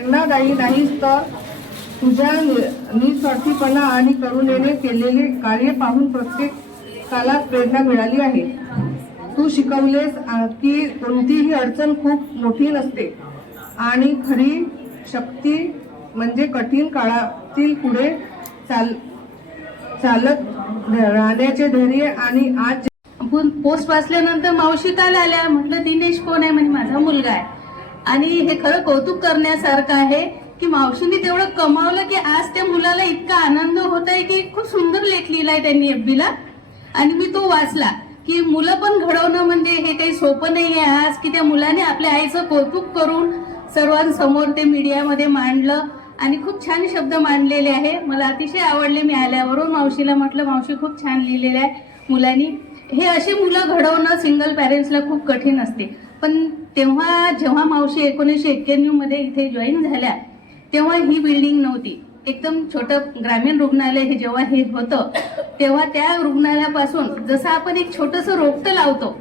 प्रेरणादायी नाहीस तर तुझ्या निस्वार्थीपणा आणि करुणेने केलेले कार्य पाहून प्रत्येकाला प्रेरणा मिळाली आहे. तू शिकवलेस की कोणतीही अडचण खूप मोठी नसते आणि खरी शक्ती म्हणजे कठीण काळातील पुढे चालत राहण्याचे धैर्य. आणि आज पोस्ट वाचल्यानंतर मावशी काल आल्या. म्हटलं दिनेश कोण आहे? म्हणजे माझा मुलगा आहे. आणि हे खरं कौतुक करण्यासारखं आहे की मावशींनी तेवढं कमावलं की आज त्या मुलाला इतका आनंद होत आहे की खूप सुंदर लेख लिहिलाय त्यांनी एफबीला. आणि मी तो वाचला की मुलं पण घडवणं म्हणजे हे काही सोपं नाही आहे आज, की त्या मुलाने आपल्या आईचं कौतुक करून सर्वांसमोर ते मीडियामध्ये मांडलं आणि खूप छान शब्द मांडलेले आहे. मला अतिशय आवडले. मी आल्यावरून मावशीला म्हटलं मावशी खूप छान लिहिलेलं आहे मुलांनी. हे अशी मुलं घडवणं सिंगल पॅरेंट्सला खूप कठीण असते. पण जेव्हा मावशी 1991 मध्ये इथे जॉईन झाल्या तेव्हा ही बिल्डिंग नव्हती. एकदम छोटं ग्रामीण रुग्णालय हे जेव्हा हे होतं तेव्हा त्या रुग्णालयापासून जसं आपण एक छोटंसं रोपटं लावतो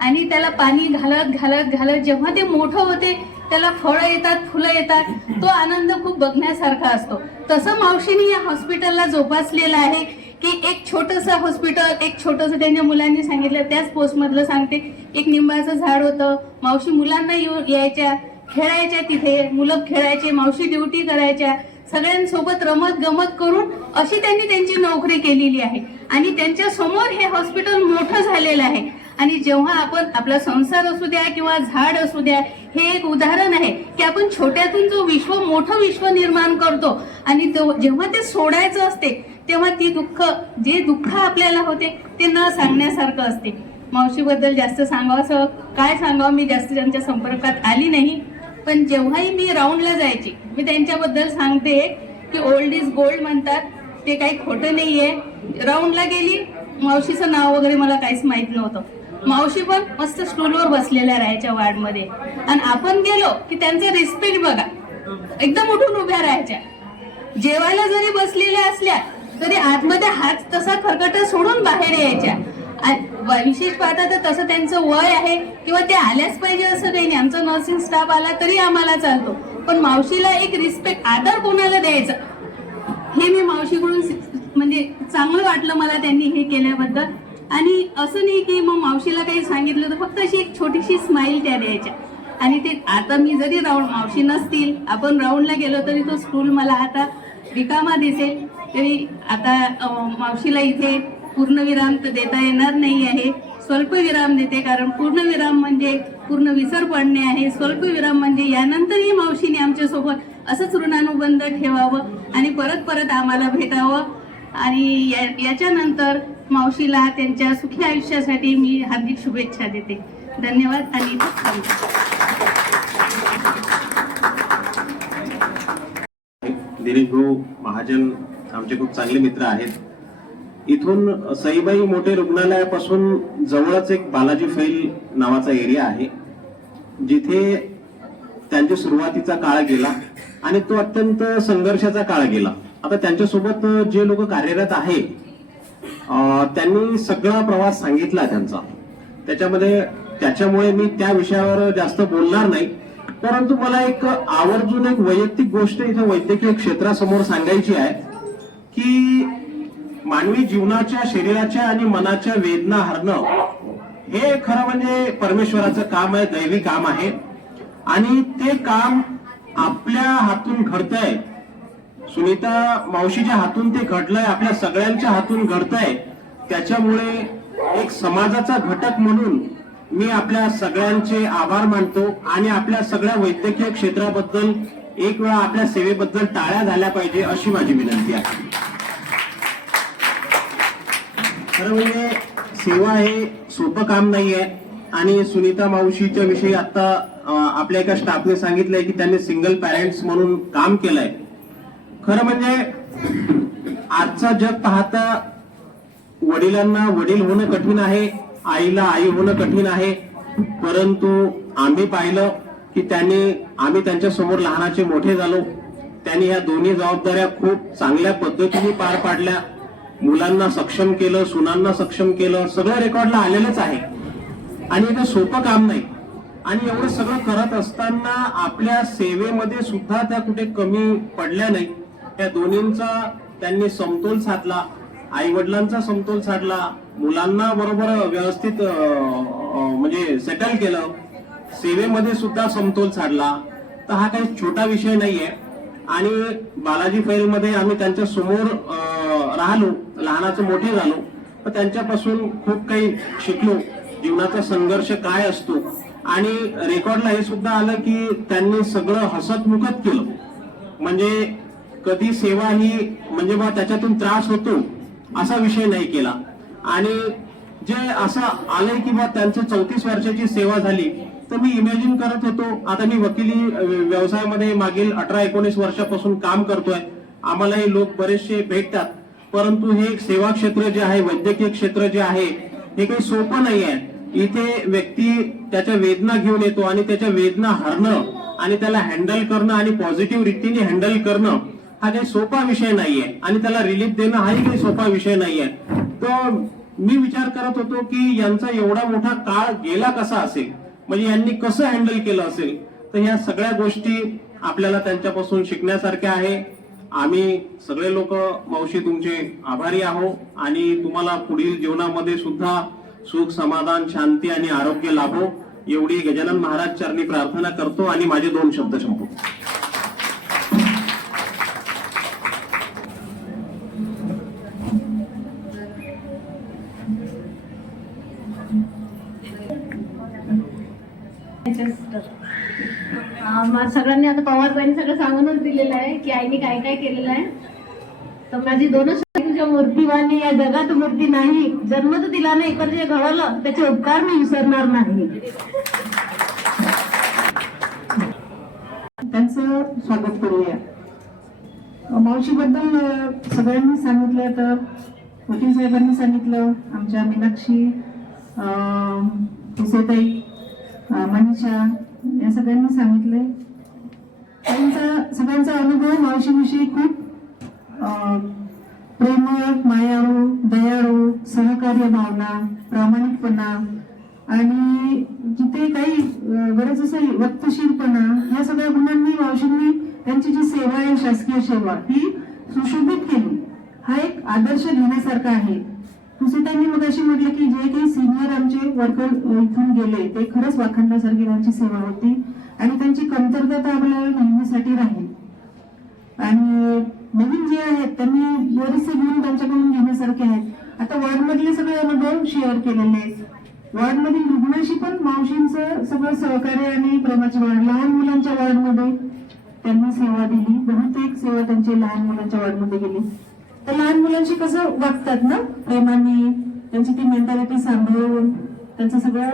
आणि त्याला पाणी घालत घालत घालत जेव्हा ते मोठं होते त्याला फळं येतात, फुलं येतात, तो आनंद खूप बघण्यासारखा असतो. तसं मावशीने या हॉस्पिटलला जोपासलेलं आहे की एक छोटंसं हॉस्पिटल, एक छोटंसं त्यांच्या मुलांनी सांगितलं त्याच पोस्टमधलं सांगते. एक निंबाचं झाड होतं. मावशी मुलांना यायच्या, खेळायच्या, तिथे मुलं खेळायचे, मावशी ड्युटी करायच्या, सगळ्यांसोबत रमत गमत करून अशी त्यांनी त्यांची नोकरी केलेली आहे. आणि त्यांच्या समोर हे हॉस्पिटल मोठं झालेलं आहे. आणि जेव्हा आपण आपला संसार असू द्या किंवा झाड असू द्या, हे एक उदाहरण आहे की आपण छोट्यातून जो मोठं विश्व निर्माण करतो आणि जेव्हा ते सोडायचं असते तेव्हा जे दुःख आपल्याला होते ते न सांगण्यासारखं असते. मावशीबद्दल जास्त सांगावं काय सांगावं, मी जास्त त्यांच्या संपर्कात आली नाही. पण जेव्हाही मी राऊंडला जायची मी त्यांच्याबद्दल सांगते की ओल्ड इज गोल्ड म्हणतात, ते काही खोटं नाहीये. राऊंडला गेली, मावशीचं नाव वगैरे मला काहीच माहित नव्हतं. मावशी पण मस्त स्टूलवर बसलेल्या राहायच्या वार्डमध्ये आणि आपण गेलो की त्यांचा रिस्पेक्ट बघा, एकदम उठून उभ्या राहायच्या. जेवायला जरी बसलेल्या असल्या तरी आतमध्ये हात तसा खरकटा सोडून बाहेर यायच्या. विशेष पाहता तर तसं त्यांचं वय आहे किंवा ते आल्याच पाहिजे असं काही नाही. आमचा नर्सिंग स्टाफ आला तरी आम्हाला चालतो, पण मावशीला एक रिस्पेक्ट, आदर कोणाला द्यायचा हे मी मावशीकडून म्हणजे चांगलं वाटलं मला त्यांनी हे केल्याबद्दल. आणि असं नाही की मग मावशीला काही सांगितलं तर फक्त अशी एक छोटीशी स्माईल त्या द्यायच्या. आणि ते आता मी जरी मावशी नसतील, आपण राऊंडला गेलो तरी तो स्टूल मला आता रिकामा दिसेल. तरी आता मावशीला इथे पूर्णविराम तर देता येणार नाही आहे, स्वल्पविराम देते. कारण पूर्णविराम म्हणजे पूर्ण विसर पडणे आहे, स्वल्पविराम म्हणजे यानंतरही मावशीने आमच्यासोबत असंच ऋणानुबंध ठेवावं आणि परत परत आम्हाला भेटावं. आणि याच्यानंतर मावशीला त्यांच्या सुखी आयुष्यासाठी मी हार्दिक शुभेच्छा देते. धन्यवाद. आणि दिनेश भाऊ महाजन आमचे खूप चांगले मित्र आहेत. इथून सईबाई मोठे रुग्णालयापासून जवळच एक बालाजी फैल नावाचा एरिया आहे जिथे त्यांच्या सुरुवातीचा काळ गेला आणि तो अत्यंत संघर्षाचा काळ गेला. आता त्यांच्यासोबत जे लोक कार्यरत आहे त्यांनी सगळा प्रवास सांगितला त्यांचा. त्याच्यामुळे मी त्या विषयावर जास्त बोलणार नाही. परंतु मला एक आवर्जून एक वैयक्तिक गोष्ट इथं वैद्यकीय क्षेत्रासमोर सांगायची आहे की मानवी जीवनाच्या, शरीराच्या आणि मनाच्या वेदना हरणं हे खरं म्हणजे परमेश्वराचं काम आहे, दैवी काम आहे. आणि ते काम आपल्या हातून घडतंय, सुनीता मावशीच्या हातून ते घडलंय, आपल्या सगळ्यांच्या हातून घडतंय. त्याच्यामुळे एक समाजाचा घटक म्हणून मी आपल्या सगळ्यांचे आभार मानतो आणि आपल्या सगळ्या वैद्यकीय क्षेत्राबद्दल एक वेळा आपल्या सेवेबद्दल टाळ्या झाल्या पाहिजे अशी माझी विनंती आहे. खरं म्हणजे सेवा हे सोपं काम नाहीये. आणि सुनीता मावशीच्या विषयी आता आपल्या एका स्टाफने सांगितलंय की त्यांनी सिंगल पॅरेंट्स म्हणून काम केलंय. खरं म्हणजे आजचं जग पाहता वडिलांना वडील होणं कठीण आहे, आईला आई होणं कठीण आहे. परंतु आम्ही पाहिलं की आम्ही त्यांच्या समोर लहानाचे मोठे झालो. त्यांनी या दोन्ही जबाबदाऱ्या खूप चांगल्या पद्धतीने पार पाडल्या. मुलांना सक्षम केलं, सुनांना सक्षम केलं, सगळं रेकॉर्डला आलेलंच आहे. आणि हे सोपं काम नाही. आणि एवढं सगळं करत असताना आपल्या सेवेमध्ये सुद्धा त्या कुठे कमी पडल्या नाही. त्या दोन्हींचा त्यांनी समतोल साधला, आई वडिलांचा समतोल साधला, मुलांना बरोबर व्यवस्थित म्हणजे सेटल केलं, सेवेमध्ये सुद्धा समतोल साधला. तर हा काही छोटा विषय नाहीये. आणि बालाजी फैलमध्ये आम्ही त्यांच्या समोर राहिलो, लहानाचं मोठे झालो, तर त्यांच्यापासून खूप काही शिकलो, जीवनाचा संघर्ष काय असतो. आणि रेकॉर्डला हे सुद्धा आलं की त्यांनी सगळं हसतमुखत केलं. म्हणजे कधी सेवा ही म्हणजे बा त्याच्यातून त्रास होतो असा विषय नाही केला. आणि जे असं आलंय की बा त्यांचं 34 वर्षाची सेवा झाली, तर मी इमॅजिन करत होतो, आता मी वकिली व्यवसायामध्ये मागील 18-19 वर्षापासून काम करतोय, आम्हालाही लोक बरेचसे भेटतात, परंतु हे एक सेवा क्षेत्र जे आहे, वैद्यकीय क्षेत्र जे आहे, हे काही सोपं नाही आहे. इथे व्यक्ती त्याच्या वेदना घेऊन येतो आणि त्याच्या वेदना हरणं आणि त्याला हँडल करणं आणि पॉझिटिव्ह रीतीने हँडल करणं हा काही सोपा विषय नाहीये. आणि त्याला रिलीफ देणं हाही काही सोपा विषय नाहीये. तर मी विचार करत होतो की यांचा एवढा मोठा काळ गेला कसा असेल, म्हणजे यांनी कसं हँडल केलं असेल. तर ह्या सगळ्या गोष्टी आपल्याला त्यांच्यापासून शिकण्यासारख्या आहे. आम्ही सगळे लोक मावशी तुमचे आभारी आहोत आणि तुम्हाला पुढील जीवनामध्ये सुद्धा सुख, समाधान, शांती आणि आरोग्य लाभो एवढी गजानन महाराज चरणी प्रार्थना करतो आणि माझे 2 शब्द संपवतो. सगळ्यांनी आता पवारबाईंनी सगळं सांगूनच दिलेलं आहे की आईने काय काय केलेलं आहे. तर माझी 2च तुझ्या मूर्तीवाणी या जगात मूर्ती नाही, जन्म तर दिला नाही पण जे घडवलं त्याचे उपकार मी विसरणार नाही. त्यांचं स्वागत करूया. मावशीबद्दल सगळ्यांनी सांगितलं, तर वकील साहेबांनी सांगितलं, आमच्या मीनाक्षी, उसेताई, मनीषा या सगळ्यांनी सांगितले. त्यांचा सगळ्यांचा अनुभव मावशीविषयी खूप प्रेमळ, मायाळू, दयाळू, सहकार्य भावना, प्रामाणिकपणा आणि जिथे काही गरज असेल वक्तशीरपणा, या सगळ्या गुणांनी मावशींनी त्यांची जी सेवा आहे, शासकीय सेवा, ही सुशोभित केली. हा एक आदर्श घेण्यासारखा आहे. त्यांनी मग अशी म्हटलं की जे काही सिनियर आमचे वर्कर इथून गेले ते खरंच वाखाणण्यासारखी त्यांची सेवा होती आणि त्यांची कमतरता आपल्याला नेहमीसाठी राहील. आणि नवीन जे आहेत त्यांनी बरेचसे गुण त्यांच्याकडून घेण्यासारखे आहेत. आता वॉर्डमधले सगळे अनुभव शेअर केलेले आहेत. वॉर्डमधील रुग्णाशी पण मावशींचं सगळं सहकार्य आणि प्रेमाची वाढ. लहान मुलांच्या वॉर्डमध्ये त्यांनी सेवा दिली, बहुतेक सेवा त्यांची लहान मुलांच्या वॉर्डमध्ये गेली. तर लहान मुलांशी कसं वागतात ना, प्रेमाने, त्यांची ती मेंटॅलिटी सांभाळून, त्यांचं सगळं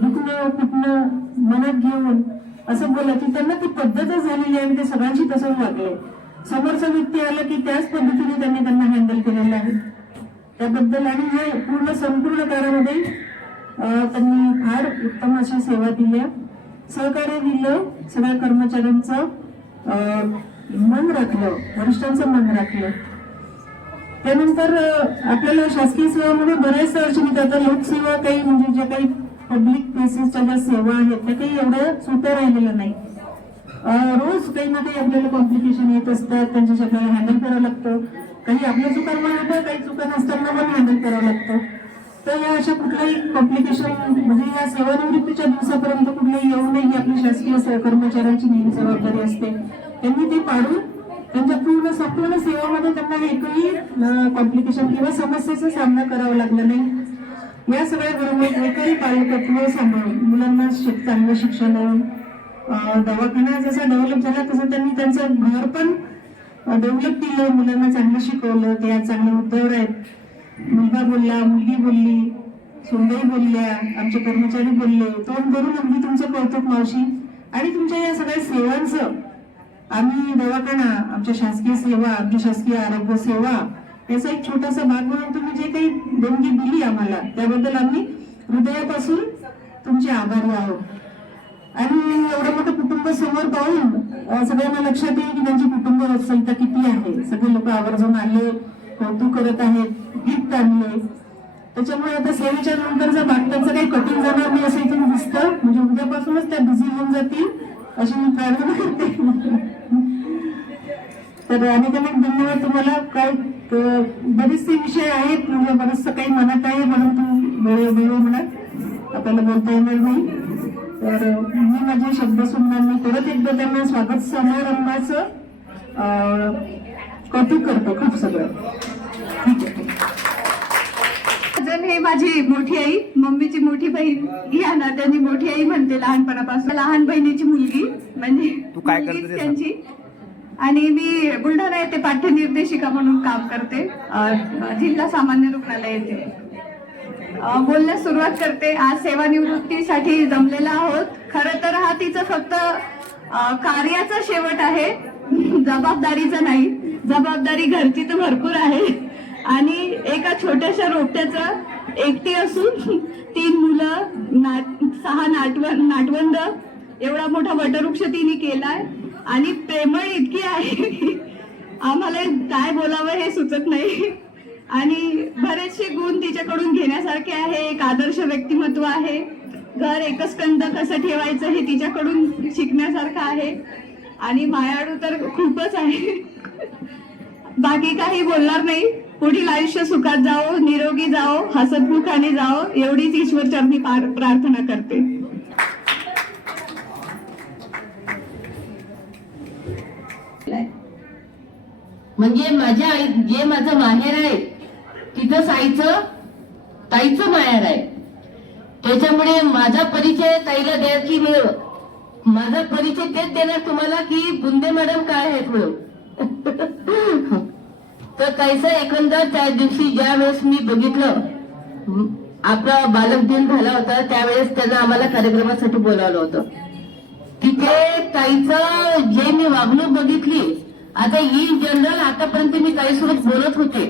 दुखणं कुठणं मनात घेऊन असं बोला की त्यांना ती पद्धतच झालेली आहे आणि ते सगळ्यांशी तसंच वागले. समोरचा व्यक्ती आला की त्याच पद्धतीने त्यांना हँडल केलेलं आहे त्याबद्दल. आणि हे पूर्ण संपूर्ण काळामध्ये त्यांनी फार उत्तम अशी सेवा दिल्या, सहकार्य दिलं, सगळ्या कर्मचाऱ्यांचं मन राखलं, वरिष्ठांचं मन राखलं. त्यानंतर आपल्याला शासकीय सेवामध्ये बऱ्याचशा अडचणी येतात. लोकसेवा काही म्हणजे ज्या काही पब्लिक प्लेसेसच्या ज्या सेवा आहेत त्या काही एवढ्या सोप्या राहिलेल्या नाही. रोज काही ना काही आपल्याला कॉम्प्लिकेशन येत असतात, त्यांच्याशी आपल्याला हँडल करावं लागतं. काही आपल्या चुकांना होतं, काही चुका नसताना पण हँडल करावं लागतं. तर या अशा कुठल्याही कॉम्प्लिकेशन म्हणजे या सेवानिवृत्तीच्या दिवसापर्यंत कुठल्याही येऊ नये ही आपली शासकीय कर्मचाऱ्यांची नेहमी जबाबदारी असते. त्यांनी ते पाडून त्यांच्या संपूर्ण सेवामध्ये त्यांना एकही कॉम्प्लिकेशन किंवा समस्येचा सामना करावा लागला नाही. या सगळ्या बरोबर एकही पालकत्व सांभाळून मुलांना चांगलं शिक्षण देऊन, दवाखाना जसा डेव्हलप झाला तसं त्यांनी त्यांचं घर पण डेव्हलप केलं, मुलांना चांगलं शिकवलं. ते आज चांगले उद्योगावर आहेत. मुलगा बोलला, मुलगी बोलली, सुनबाई बोलल्या, आमचे कर्मचारी बोलले. तोंड भरून अगदी तुमचं कौतुक मावशी. आणि तुमच्या या सगळ्या सेवांचं आम्ही दवाखाना, आमच्या शासकीय सेवा, आमची शासकीय आरोग्य सेवा याचा एक छोटासा भाग म्हणून तुम्ही जे काही देणगी दिली आम्हाला त्याबद्दल आम्ही हृदयापासून तुमचे आभारी आहोत. आणि एवढं मोठं कुटुंब समोर पाहून सगळ्यांना लक्षात येईल की त्यांची कुटुंब संख्या किती आहे. सगळे लोक आवर्जून आले, कौतुक करत आहेत, गिफ्ट आणले. त्याच्यामुळे आता सेवेच्या नंतरचा भाग त्यांचा काही कठीण जाणार नाही असं इथून दिसतं. म्हणजे उद्यापासूनच त्या बिझी होऊन जातील अशी मी प्रार्थना करते. तर अनेक धन्यवाद तुम्हाला. काय बरेचसे विषय आहेत, म्हणजे बरंचसं काही म्हणत आहे, परंतु वेळ म्हणत आपल्याला बोलता येणार नाही. तर मी माझे शब्द सुनणार नाही. परत एकदा त्यांना स्वागत समारंभाचं कौतुक करतो खूप सगळं. ठीक आहे. हे माझी मोठी आई, मम्मीची मोठी बहीण या नात्याने मोठी आई म्हणते लहानपणापासून. लहान बहिणीची मुलगी म्हणजे मुलगीच त्यांची. आणि मी बुलढाणा येथे पाठ्यनिर्देशिका म्हणून काम करते, जिल्हा सामान्य रुग्णालय येथे. बोलण्यास सुरुवात करते. आज सेवानिवृत्तीसाठी जमलेला आहोत. खरं तर हा तिचं फक्त कार्याचा शेवट आहे, जबाबदारीचा नाही. जबाबदारी घरची तर भरपूर आहे. आणि एका छोट्याशा रोपट्याचं एकटी असून 3 मुलं, 6 नाटवंड, एवढा मोठा वटवृक्ष तिने केलाय. आणि प्रेमळ इतकी आहे की आम्हाला काय बोलावं हे सुचत नाही. आणि बरेचसे गुण तिच्याकडून घेण्यासारखे आहे. एक आदर्श व्यक्तिमत्व आहे. घर एकस्कंद कसं ठेवायचं हे तिच्याकडून शिकण्यासारखं आहे. आणि मायाळू तर खूपच आहे. बाकी काही बोलणार नाही. पुढील आयुष्य सुखात जाओ, निरोगी जाओ, हसतमुखाने जाओ, एवढीच ईश्वर चरणी प्रार्थना करते. म्हणजे माझ्या आई, जे माझं माहेर आहे तिथं ताईचं माहेर आहे. त्याच्यामुळे माझा परिचय ताईला द्यायची, माझा परिचय तेच देणार तुम्हाला की बुंदे मॅडम काय आहेत म्हणून. तर कैसा एकंदर त्या दिवशी ज्या वेळेस मी बघितलं आपला बालक दिन झाला होता, त्यावेळेस त्यांना आम्हाला कार्यक्रमासाठी बोलावलं होतं. तिथे ताईचं जे मी वागणूक बघितली, आता इन जनरल आतापर्यंत मी ताईसोबत बोलत होते,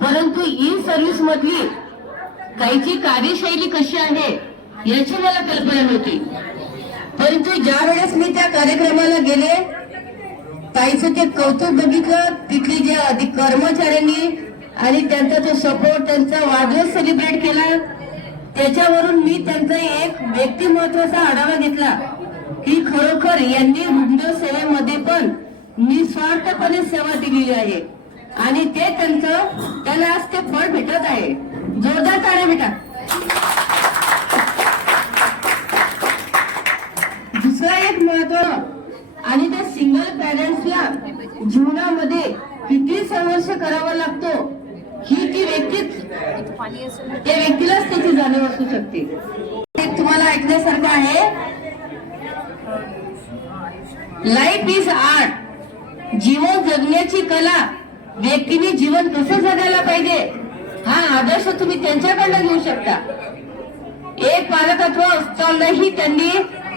परंतु ई सर्व्हिस मधली ताईची कार्यशैली कशी आहे याची मला कल्पना नव्हती. परंतु ज्या वेळेस मी त्या कार्यक्रमाला गेले, ताईचं ते कौतुक बघितलं, तिथली जे अधिक कर्मचाऱ्यांनी आणि त्यांचा जो सपोर्ट, त्यांचा वाढदिवस सेलिब्रेट केला, त्याच्यावरून मी त्यांचा एक व्यक्तिमत्वाचा आढावा घेतला की खरोखर यांनी रुग्ण सेवेमध्ये पण निस्वार्थपणे सेवा दिलेली आहे. आणि ते त्यांना आज ते फळ भेटत आहे. जोरदार टाळ्या भेटा. दुसरा एक महत्व, आणि त्या सिंगल पॅरेंट्सला जीवनामध्ये किती संघर्ष करावा लागतो ही ती त्या व्यक्तीलाच त्याची जाणीव असू शकते. तुम्हाला ऐकण्यासारखं आहे, लाईफ इज आर्ट, जीवन जगण्याची कला. व्यक्तीने जीवन कसं जगायला पाहिजे हा आदर्श तुम्ही त्यांच्याकडनं घेऊ शकता. एक पालकत्व असतानाही त्यांनी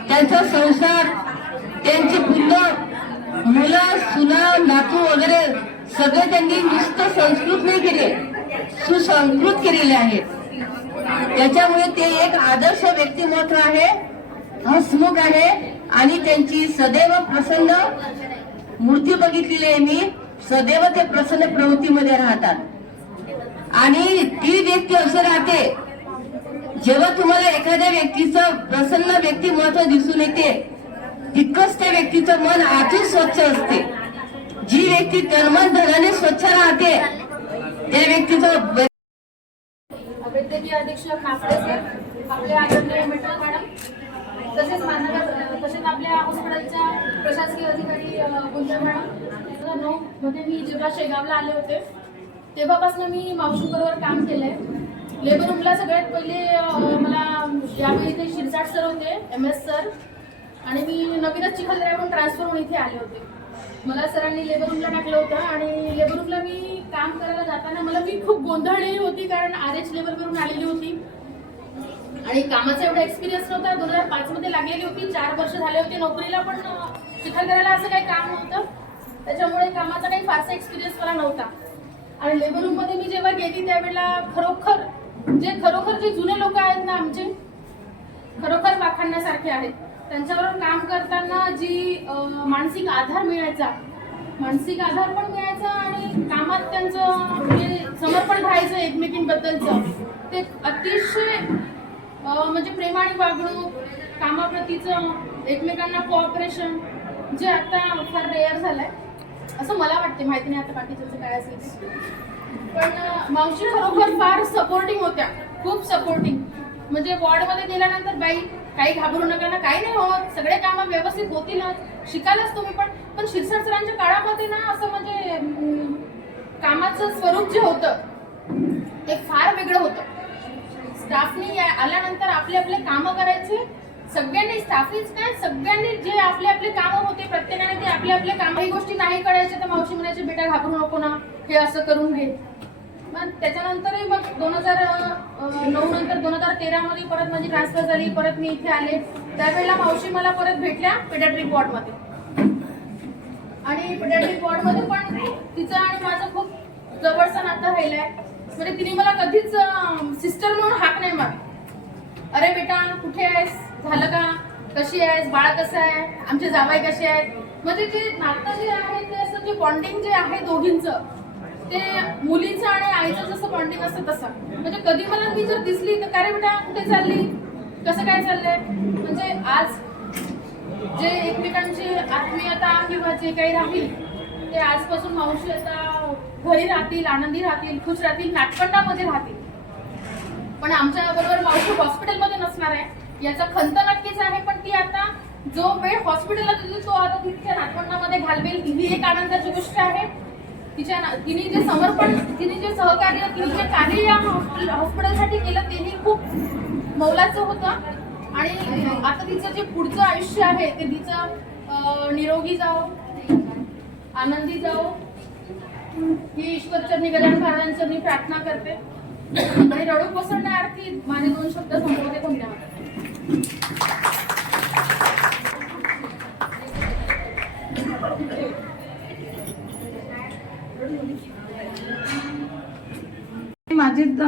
त्यांचा संसार, त्यांची मुलं, सुना, नातू वगैरे सगळे त्यांनी नुसतं संस्कृत नाही केले, सुसंस्कृत केलेले आहेत. त्याच्यामुळे ते एक आदर्श व्यक्तिमत्व आहे, हसमुख आहे. आणि त्यांची सदैव प्रसन्न मूर्ती बघितलेली आहे मी. सदैव ते प्रसन्न प्रवृत्तीमध्ये राहतात. आणि ती व्यक्ती अशी राहते, जेव्हा तुम्हाला एखाद्या व्यक्तीचं प्रसन्न व्यक्तिमत्व दिसून येते, तितकंच त्या व्यक्तीचं मन आतून स्वच्छ असते. जी व्यक्ती तनमन धनाने स्वच्छ राहते त्या व्यक्तीचं. अध्यक्ष कापडे सर, आपले आदरणीय मेट्रो मॅडम, तसेच आपल्या हॉस्पिटलच्या प्रशासकीय अधिकारी गुंजन मॅडम. 2009 मध्ये मी जेव्हा शेगावला आले होते तेव्हापासून मी मावशीबरोबर काम केलंय. लेबर रूमला सगळ्यात पहिले मला यावेळी ते शिरसाट सर होते, MS सर, आणि मी नवीनच चिखलदऱ्याहून ट्रान्सफर होऊन इथे आले होते. मला सरांनी लेबर रूमला टाकलं होतं. आणि लेबर रूमला मी काम करायला जाताना मी खूप गोंधळलेली होती, कारण RH लेवलवरून आलेली होती आणि कामाचा एवढा एक्सपिरियन्स नव्हता. 2005 मध्ये लागलेली होती, 4 वर्ष झाले होते नोकरीला, पण चिखलदऱ्याला असं काही काम नव्हतं, त्याच्यामुळे कामाचा काही फारसा एक्सपिरियन्स मला नव्हता. आणि लेबर रूम मध्ये मी जेव्हा गेली त्यावेळेला खरोखर जे जुने लोक आहेत ना आमचे, खरोखर वाखाणण्यासारखे आहेत. त्यांच्याबरोबर काम करताना जी मानसिक आधार मिळायचा, मानसिक आधार पण मिळायचा आणि कामात त्यांचं म्हणजे समर्पण राहायचं एकमेकींबद्दलचं, ते अतिशय म्हणजे प्रेमाने वागणूक, कामाप्रतीचं एकमेकांना कोऑपरेशन जे आता फार रेअर झालंय असं मला वाटते. माहिती नाही आता बाकीचं काय असेल ते. पण मावशी खरोखर फार सपोर्टिंग होत्या, खूप सपोर्टिंग. म्हणजे वॉर्डमध्ये गेल्यानंतर बाई काही घाबरू नका ना, काही नाही होत, सगळे कामं व्यवस्थित होतीलच, शिकायलाच तुम्ही. पण शिरसाट सरांच्या काळामध्ये ना असं म्हणजे कामाचं स्वरूप जे होतं ते फार वेगळं होतं. स्टाफनी आल्यानंतर आपले आपले कामं करायचे सगळ्यांनी, स्टाफनीच काय सगळ्यांनी जे आपले आपले कामं होते प्रत्येकाने ते आपले आपले काम. काही गोष्टी नाही कळायच्या तर मावशी म्हणायचे बेटा घाबरू नको ना, हे असं करून घे. मग त्याच्यानंतरही मग 2009 नंतर 2013 मध्ये परत माझी ट्रान्सफर झाली, परत मी इथे आले. त्यावेळेला मावशी मला परत भेटल्या पेडियाट्रिक वॉर्डमध्ये. आणि पेडियाट्रिक वॉर्डमध्ये पण तिचं आणि माझं खूप जवळचं नातं राहिलंय. म्हणजे तिने मला कधीच सिस्टर म्हणून हाक नाही मारली. अरे बेटा कुठे आहेस, झालं का, कशी आहेस, बाळ कसं आहे, आमचे जावाई कसे आहेत. म्हणजे ते नातं जे आहे ते असं जे बॉन्डिंग जे आहे दोघींचं, ते मुलीचं आणि आईचं जसं बॉन्डिंग असतं तसं. म्हणजे कधी मला मी जर दिसली तर काय रे बेटा कुठे चालली, कसं काय चाललंय. म्हणजे आज जे एकमेकांची आत्मीयता किंवा जे काही राहील ते आजपासून मावशी आता घरी राहतील, आनंदी राहतील, खुश राहतील, नाटपंडामध्ये राहतील. पण आमच्या बरोबर मावशी हॉस्पिटलमध्ये नसणार आहे याचा खंत नक्कीच आहे. पण ती आता जो वेळ हॉस्पिटलला देते तो आता तिच्या नाटपंडामध्ये घालवेल, ही एक आनंदाची गोष्ट आहे. तिने जे समर्पण, तिने जे सहकार्य, तिने जे कार्य या हॉस्पिटलसाठी केलं तेही खूप मौलाचं होतं. आणि आता तिचं जे पुढचं आयुष्य आहे ते तिचं निरोगी जाओ, आनंदी जाओ ही ईश्वरचरणी गजानन महाराजांचरणी प्रार्थना करते. आणि रडू कोसळण्याअर्थी माझे 2 शब्द संपवते धन्यवाद.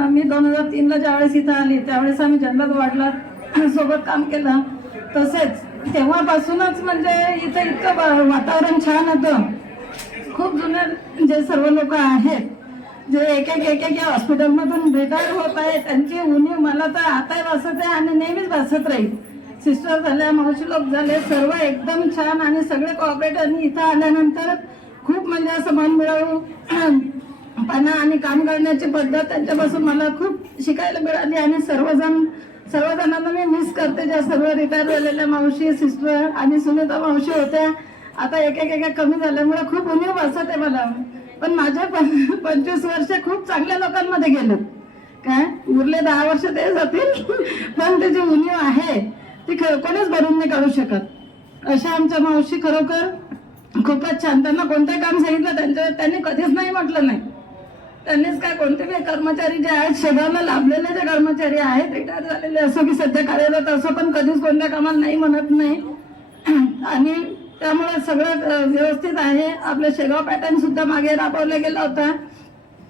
मी 2003ला ज्यावेळेस इथं आली त्यावेळेस आम्ही जनरल वॉर्डला सोबत काम केलं. तसेच तेव्हापासूनच म्हणजे इथं इतकं वातावरण छान होतं. खूप जुने जे सर्व लोक आहेत जे एक एक या हॉस्पिटलमधून रिटायर होत आहे त्यांची उणीव मला तर आता भासत आहे आणि नेहमीच भासत राहील. सिस्टर झाल्या, मावशी लोक झाले, सर्व एकदम छान आणि सगळे कॉपरेटरनी इथं आल्यानंतर खूप म्हणजे असं मन मिळवू पणा आणि काम करण्याची पद्धत त्यांच्यापासून मला खूप शिकायला मिळाली. आणि सर्वजणांना मी मिस करते. ज्या सर्व रिटायर झालेल्या मावशी, सिस्टर आणि सुनीता मावशी होत्या आता एक कमी झाल्यामुळे खूप उणीव भासत आहे मला. पण माझ्या 25 वर्ष खूप चांगल्या लोकांमध्ये गेले. काय उरले 10 वर्ष ते जातील पण त्याची उणीव आहे ती कोणीच भरून नाही काढू शकत. अशा आमच्या मावशी खरोखर खूपच छान. त्यांना कोणतं काम सांगितलं त्यांनी कधीच नाही म्हटलं नाही. त्यांनीच काय कोणते कर्मचारी जे आहेत शेगावला लाभलेले जे कर्मचारी आहेत रिटायर झालेले असो की सध्या कार्यरत असो पण कधीच कोणत्या कामाला नाही म्हणत नाही. आणि त्यामुळे सगळं व्यवस्थित आहे. आपलं शेगाव पॅटर्न सुद्धा मागे राबवला गेला होता.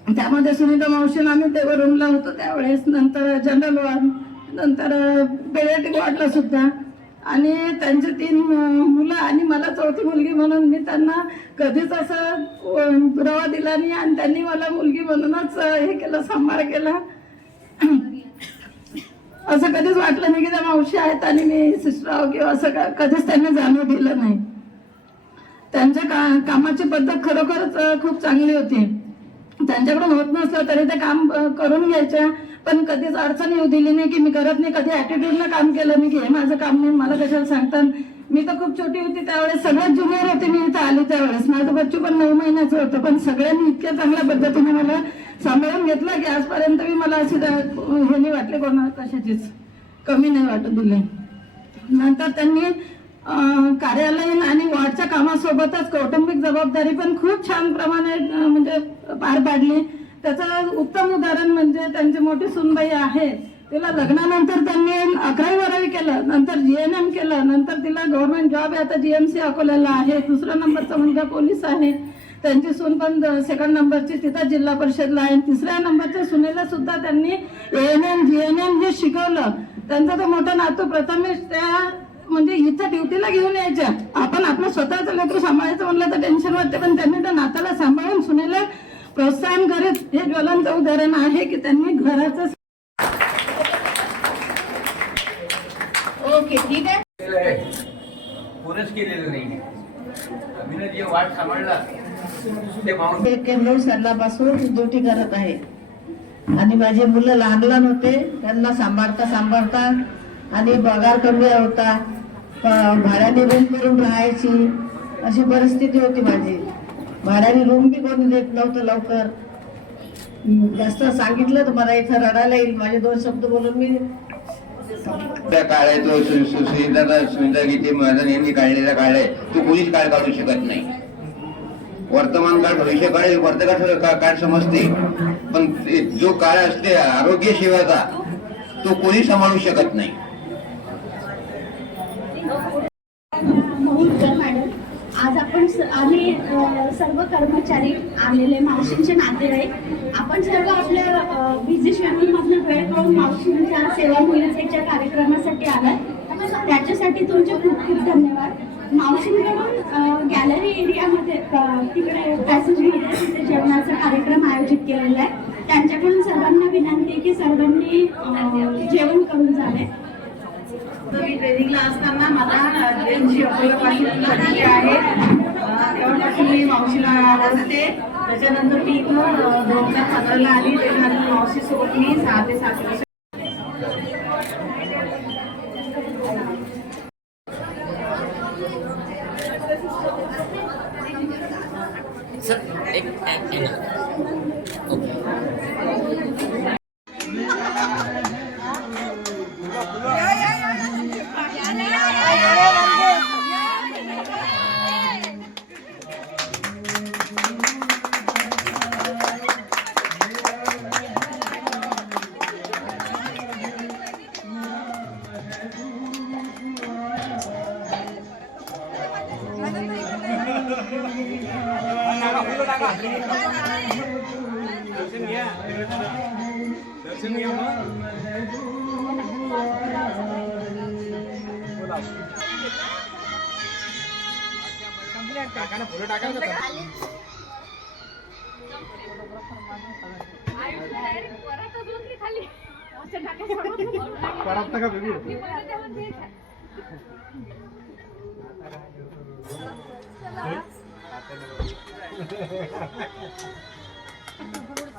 त्यामध्ये सुनीता मावशी आम्ही तेव्हा रूमला होतो त्यावेळेस, नंतर जनरल वॉर्ड, नंतर पेडियाट्रिक वॉर्डला सुद्धा. आणि त्यांचे 3 मुलं आणि मला 4थी मुलगी म्हणून मी त्यांना कधीच असं पुरावा दिला नाही. आणि त्यांनी मला मुलगी म्हणूनच हे केलं, सांभाळ केला. असं कधीच वाटलं नाही की त्या मावशी आहेत आणि मी सिस्टर आहो किंवा असं कधीच त्यांनी जाणीव दिलं नाही. त्यांच्या कामाची पद्धत खरोखरच खूप चांगली होती. त्यांच्याकडून होत नसलं तरी ते काम करून घ्यायच्या. पण कधीच अडचण येऊ दिली नाही की मी करत नाही. कधी ॲटिट्यूडनं काम केलं नाही की हे माझं काम नाही, मला कशाला सांगतात. मी तर खूप छोटी होती त्यावेळेस, सगळ्यात ज्युनियर होते मी इथं आली त्यावेळेस. माझं बच्चू पण 9 महिन्याचं होतं. पण सगळ्यांनी इतक्या चांगल्या पद्धतीने मला सांभाळून घेतलं की आजपर्यंत मी मला अशी हे नाही वाटले कोणाला कशाचीच कमी नाही वाटू दिले. नंतर त्यांनी कार्यालयीन आणि वॉर्डच्या कामासोबतच कौटुंबिक जबाबदारी पण खूप छान प्रमाणे म्हणजे पार पाडली. त्याचं उत्तम उदाहरण म्हणजे त्यांची मोठी सूनबाई आहे, तिला लग्नानंतर त्यांनी 11वी-12वी केलं, नंतर GNM केलं, नंतर तिला गव्हर्नमेंट जॉब आहे, आता GMC अकोल्याला आहे. 2रा नंबरचा मुलगा पोलीस आहे. त्यांची सून पण 2nd नंबरची तिथं जिल्हा परिषदला आहे. 3ऱ्या नंबरच्या सुनेला सुद्धा त्यांनी ANM GNM हे शिकवलं. त्यांचा तो मोठा नातू प्रथमेश त्या म्हणजे इथं ड्युटीला घेऊन यायच्या. आपण आपलं स्वतःचं लेकरू सांभाळायचं म्हणलं तर टेन्शन वाटते, पण त्यांनी त्या नाताला सांभाळून सुनेला प्रोत्साहन करीत हे ज्वलंत उदाहरण आहे की त्यांनी घराचं ओके ठीक आहे. कोणच केलेलं नाही. आम्ही जे वाट सांभाळला ते माणूस केंद्र सरलापासून ड्युटी करत आहे आणि माझे मुलं लहान लहान होते, त्यांना सांभाळता आणि पगार कमी होता, भाड्याने रूम करून राहायची अशी परिस्थिती होती माझी. भाड्याने रूम बी कोणी देत नव्हतं लवकर. जास्त सांगितलं तर मला इथं रडायला येईल. माझे 2 शब्द बोलून मी त्या काळ तो सुविधा किती महाजन यांनी काढलेला काळ आहे, तो कोणीच काळ काढू शकत नाही. वर्तमान काळ भविष्य काळ वर्तमान काळ समजते, पण जो काळ असते आरोग्य सेवाचा तो कोणी सांभाळू शकत नाही. मॅडम, आज आम्ही सर्व कर्मचारी आलेले मावशींचे नातेवाईक, आपण सर्व आपल्या बिझी शेड्यूलमधनं वेळ काढून मावशींच्या सेवा मोहिमेच्या कार्यक्रमासाठी आलाय. त्याच्यासाठी तुमचे खूप खूप धन्यवाद. मावशींकडून गॅलरी एरियामध्ये तिकडे पॅसेजमध्ये तिथे जेवणाचा कार्यक्रम आयोजित केलेला आहे. त्यांच्याकडून सर्वांना विनंती आहे की सर्वांनी जेवण करून जावे. मी ट्रेनिंगला असताना मला त्यांची अकोलापासून परिचय आहे. तेव्हापासून मी मावशीला ओळखते. त्याच्यानंतर मी इथं 2015ला आली. त्याच्यानंतर मावशीसोबत मी 6 ते 7 वर्ष.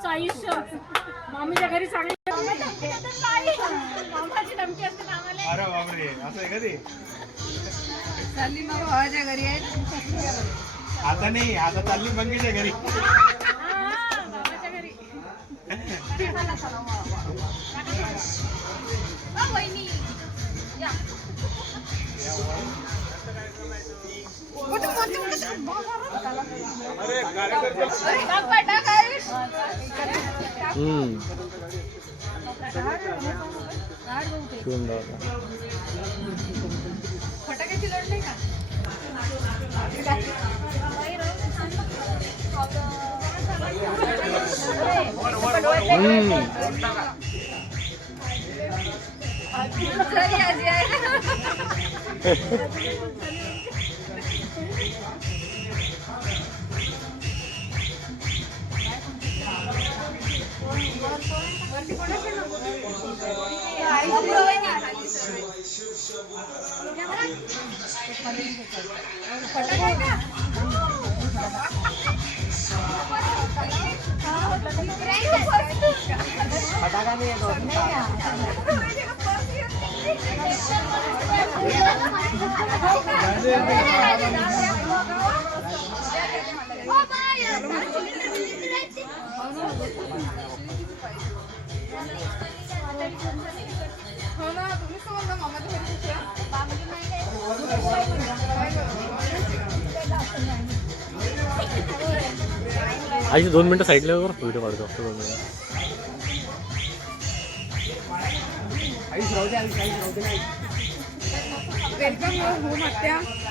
आयुष्य मामीच्या घरी सांगितलं मामाची धमकी असते आम्हाला. अरे बापरे, असं आहे का ते? चालली मग भावाच्या घरी आहे. आता नाही, आता चालली मंगेच्या घरी. भावाच्या घरी वहिनी या. फटाक्याची लोड नाही का? आईची 2 मिनिटं साईडला व्हिडिओ काढतो. 2 मिनिटं.